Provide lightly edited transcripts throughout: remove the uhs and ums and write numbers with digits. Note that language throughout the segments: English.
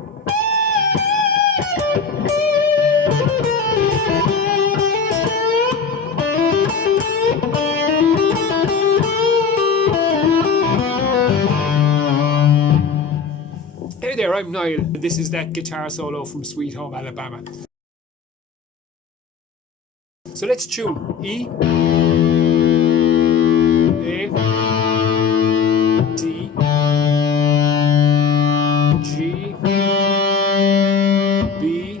Hey there, I'm Niall. This is that guitar solo from Sweet Home Alabama. So let's tune E, A, D, G, B, E.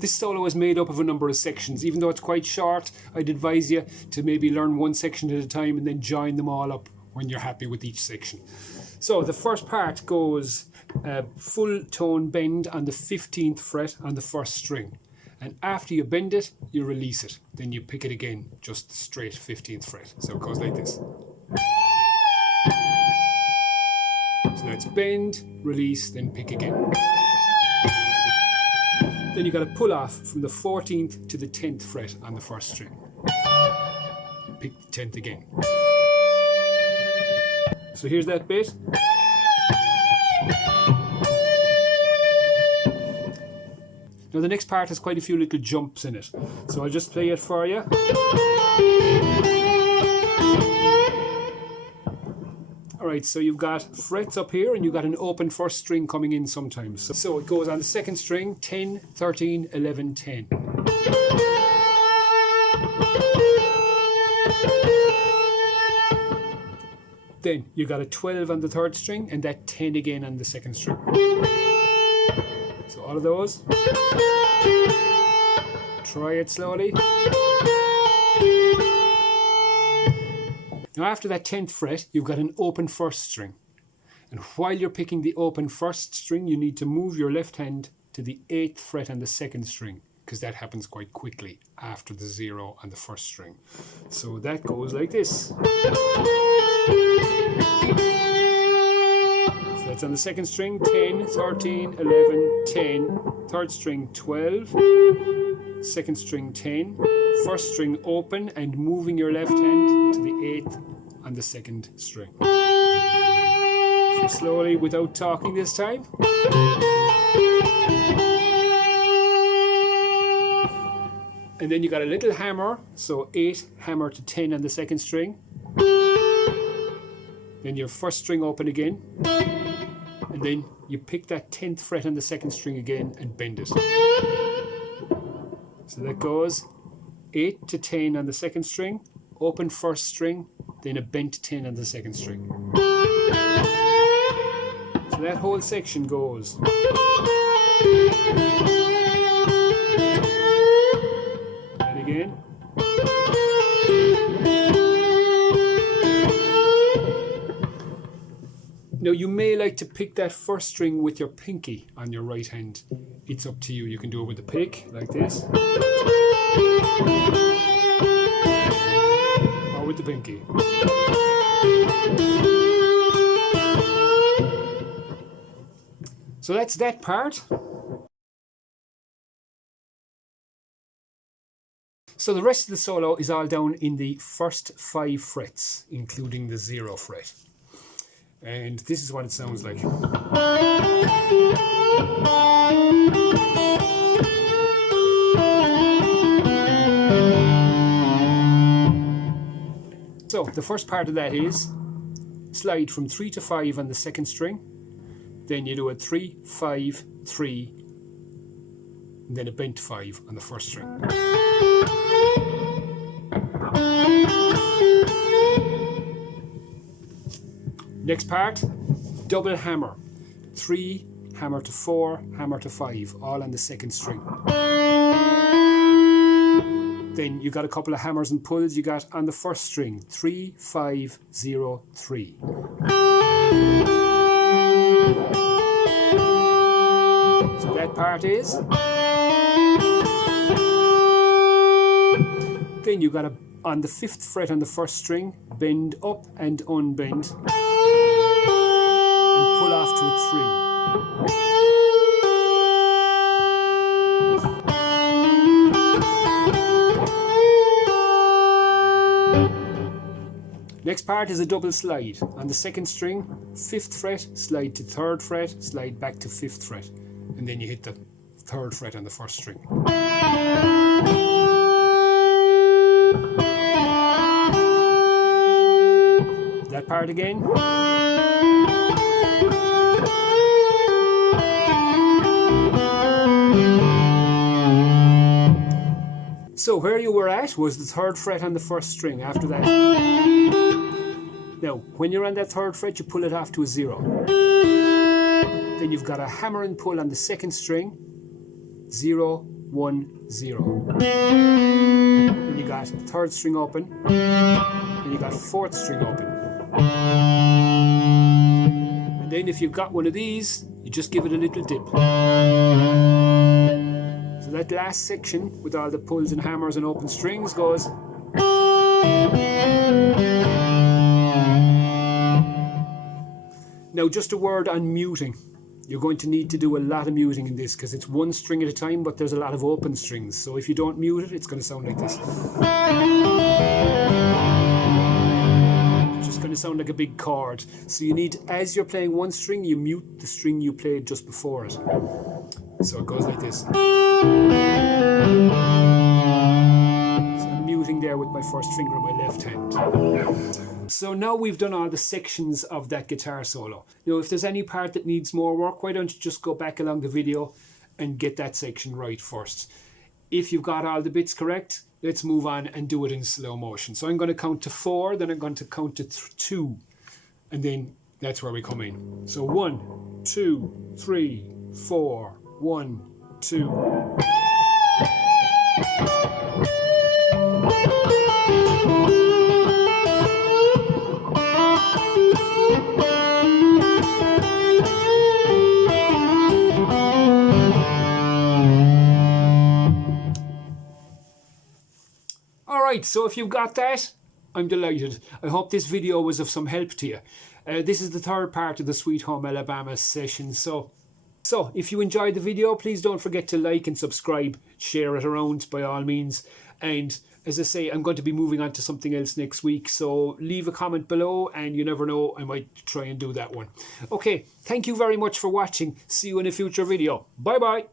This solo is made up of a number of sections. Even though it's quite short, I'd advise you to maybe learn one section at a time and then join them all up when you're happy with each section. So the first part goes full tone bend on the 15th fret on the first string. And after you bend it, you release it. Then you pick it again, just straight 15th fret. So it goes like this. So that's bend, release, then pick again. Then you got to pull off from the 14th to the 10th fret on the first string. Pick the 10th again. So here's that bit. Now the next part has quite a few little jumps in it. So I'll just play it for you. Alright, so you've got frets up here and you've got an open first string coming in sometimes. So it goes on the second string, 10, 13, 11, 10. Then you got a 12 on the third string and that 10 again on the second string. So all of those. Try it slowly. Now after that 10th fret, you've got an open first string. And while you're picking the open first string, you need to move your left hand to the 8th fret on the second string, because that happens quite quickly after the 0 on the first string. So that goes like this. So that's on the second string, 10, 13, 11, 10, third string 12, second string 10, first string open and moving your left hand to the 8th on the second string. So slowly, without talking this time. And then you got a little hammer, so 8 hammer to 10 on the second string. Then your first string open again. And then you pick that 10th fret on the second string again and bend it. So that goes 8 to 10 on the second string, open first string, then a bent 10 on the second string. So that whole section goes. And again. Now you may like to pick that first string with your pinky on your right hand. It's up to you. You can do it with the pick, like this. Or with the pinky. So that's that part. So the rest of the solo is all down in the first 5 frets, including the 0 fret. And this is what it sounds like. So the first part of that is slide from 3 to 5 on the second string, then you do a 3, 5, 3, and then a bent 5 on the first string. Next part, double hammer. 3, hammer to 4, hammer to 5, all on the second string. Then you got a couple of hammers and pulls you got on the first string, 3, 5, 0, 3. So that part is. Then you got on the 5th fret on the first string, bend up and unbend. Pull off to a 3. Next part is a double slide. On the second string, 5th fret, slide to 3rd fret, slide back to 5th fret. And then you hit the 3rd fret on the 1st string. That part again. So where you were at was the 3rd fret on the 1st string. After that, now when you're on that 3rd fret, you pull it off to a 0. Then you've got a hammer and pull on the 2nd string, 0, 1, 0. Then you got 3rd string open, and you got 4th string open. And then if you've got one of these, you just give it a little dip. So that last section with all the pulls and hammers and open strings goes. Now just a word on muting. You're going to need to do a lot of muting in this because it's one string at a time, but there's a lot of open strings. So if you don't mute it, it's going to sound like this. It's just going to sound like a big chord. So you need, as you're playing one string, you mute the string you played just before it. So it goes like this. So I'm muting there with my first finger on my left hand. So now we've done all the sections of that guitar solo. Now if there's any part that needs more work, why don't you just go back along the video and get that section right first. If you've got all the bits correct, let's move on and do it in slow motion. So I'm going to count to 4, then I'm going to count to 2, and then that's where we come in. So 1, 2, 3, 4, 1, 2. Alright, so if you've got that, I'm delighted. I hope this video was of some help to you. This is the 3rd part of the Sweet Home Alabama session. So if you enjoyed the video, please don't forget to like and subscribe, share it around by all means. And as I say, I'm going to be moving on to something else next week. So leave a comment below and you never know, I might try and do that one. Okay, thank you very much for watching. See you in a future video. Bye bye.